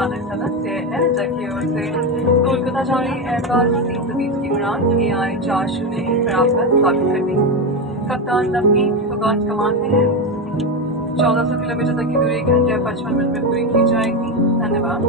चालक सदस्य एलिटर की ओर से कोलकाता जा रही एयरबस 320 की उड़ान AI 401 पर आपका स्वागत करती हूँ। कप्तान नवनीत फुगान कमान में है। 1400 किलोमीटर तक की दूरी 1 घंटे और 55 मिनट में पूरी की जाएगी। धन्यवाद।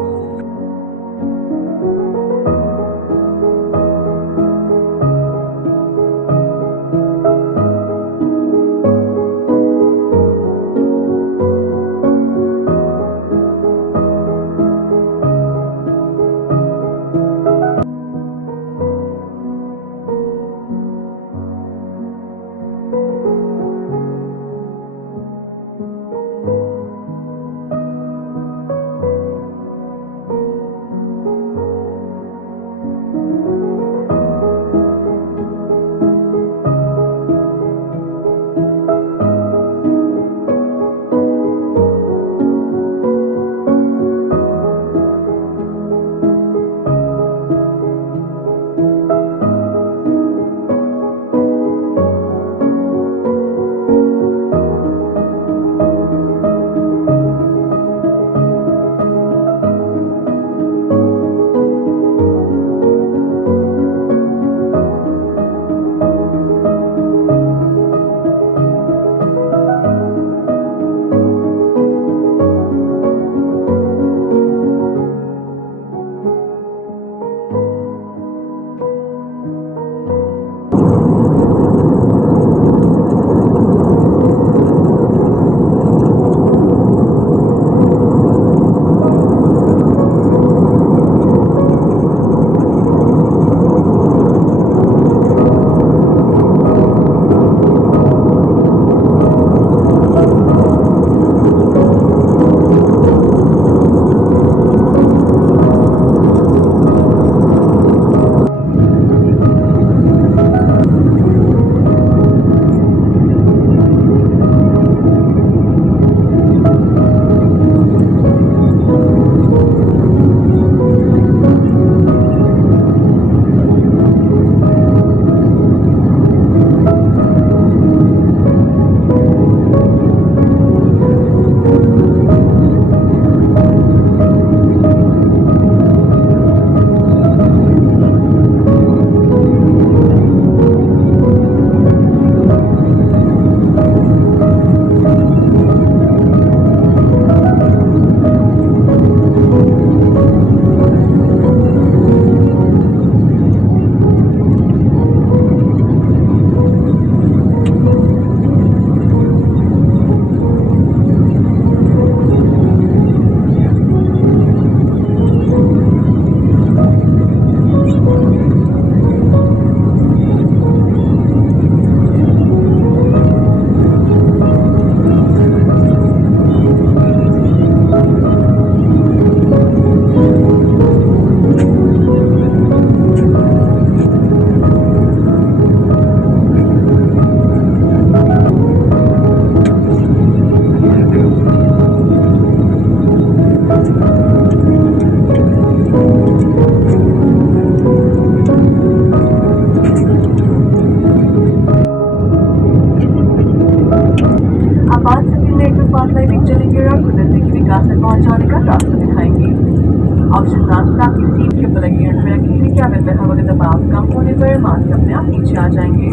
नीचे आ जाएंगे।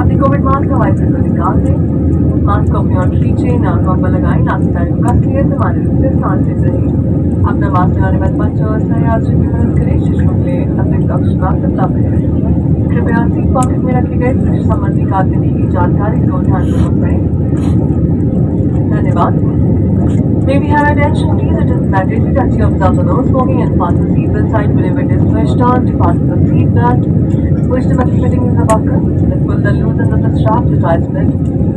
अपने कोविड मास्क हवाई से निकाल दें। मास्क को अपनी ओर खींचे, नाकों पर लगाएं, नाक से तारीफ का लिए सामान्य रूप से सांस लेते रहें। अपना मास्क लगाने में बच्चों और सहयात्रियों की मदद करें। शिशुओं के लिए अतिरिक्त अक्षरांक उपलब्ध है। कृपया सीट पॉकेट में रखे गए कृषि संबंधी कागजात की जानकारी को ध्यानपूर्वक पढ़ें। धन्यवाद। May we have attention please? It is mandatory that you observe the no smoking and fasten the seatbelt sign whenever it is switched on. To fasten the seat belt, push the metal fitting in the buckle, then pull the loose end of the strap to tie split.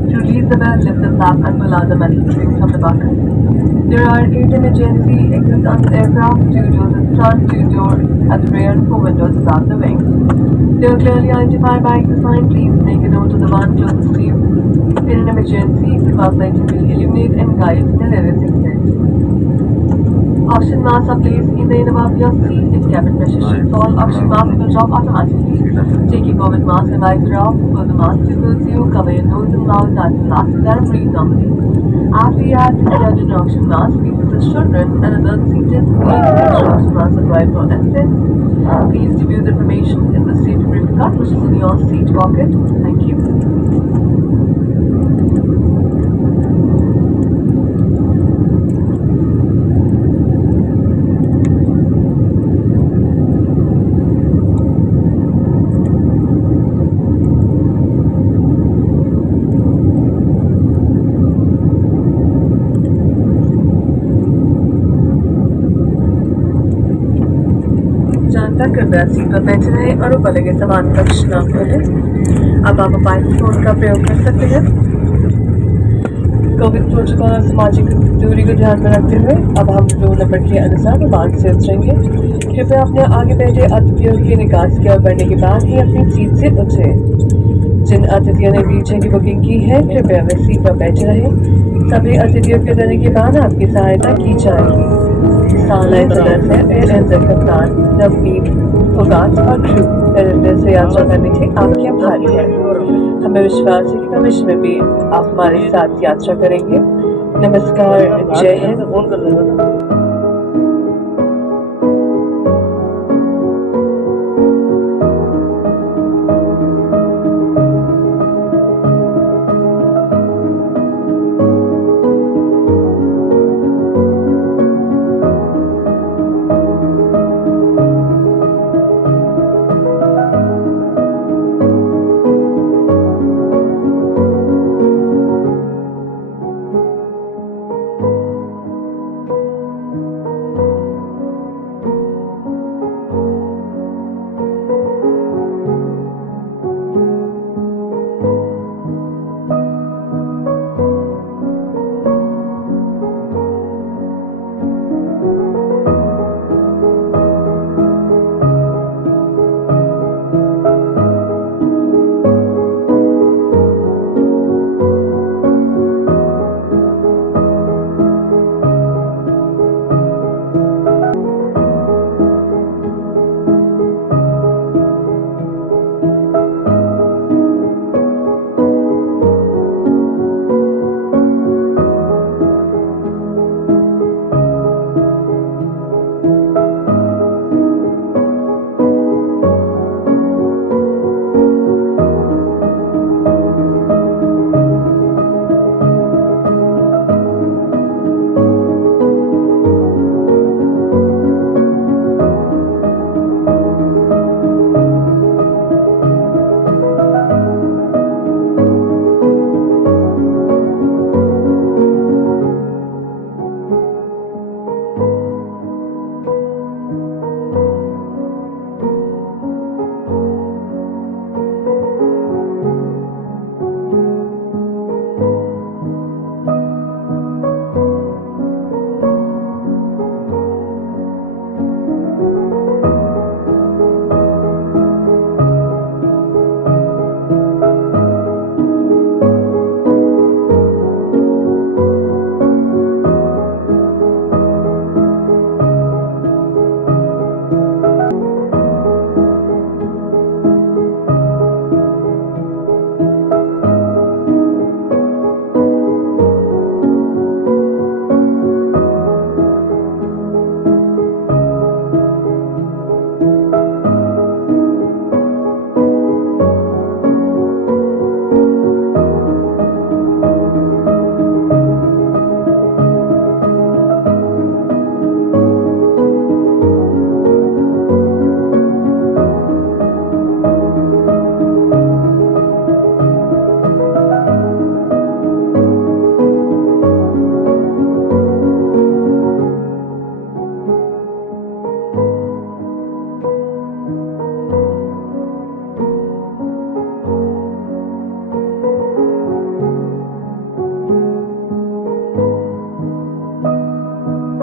To release the belt, lift the flap and pull out the metal fittings from the buckle. There are 8 emergency exits on the aircraft, 2 doors in front, 2 doors at the rear and 4 windows above the wings. They are clearly identified by the sign. Please make a note of the one closest to you. In an emergency, the bus light will illuminate and guide the nearest exit. Oxygen masks are placed either in above your seat if cabin pressure should fall. Oxygen mask will drop automatically. Take your COVID mask advisor off, pull the mask towards you, cover your nose and mouth until last and breathe normally. After you have secured an oxygen mask, please assist children and adults seated. Please ensure oxygen masks are dry for instant. Please review the information in the safety brief card which is in your seat pocket. Thank you. जहाँ तक कृपया seat पर बैठे रहे और ऊपर लगे सामान कक्ष न खोलें। अब आप मोबाइल फोन का प्रयोग कर सकते हैं। कोविड प्रोटोकॉल और सामाजिक दूरी को ध्यान में रखते हुए अब हम 2 नंबर के अनुसार विमान से उतरेंगे। कृपया अपने आगे बैठे अतिथियों के निकास की ओर बढ़ने के बाद ही अपनी सीट से उठे। जिन अतिथियों ने व्हीलचेयर की बुकिंग की है कृपया वे सीट पर बैठे रहें। सभी अतिथियों के उतरने के बाद आपकी सहायता की जाएगी। सालाइन सदस्य एयर इंडिया कप्तान नवनीत फोगाट और क्रू एयर इंडिया से यात्रा करने के आपके आभारी हैं। हमें विश्वास है कि भविष्य में भी आप हमारे साथ यात्रा करेंगे। नमस्कार, जय हिंद।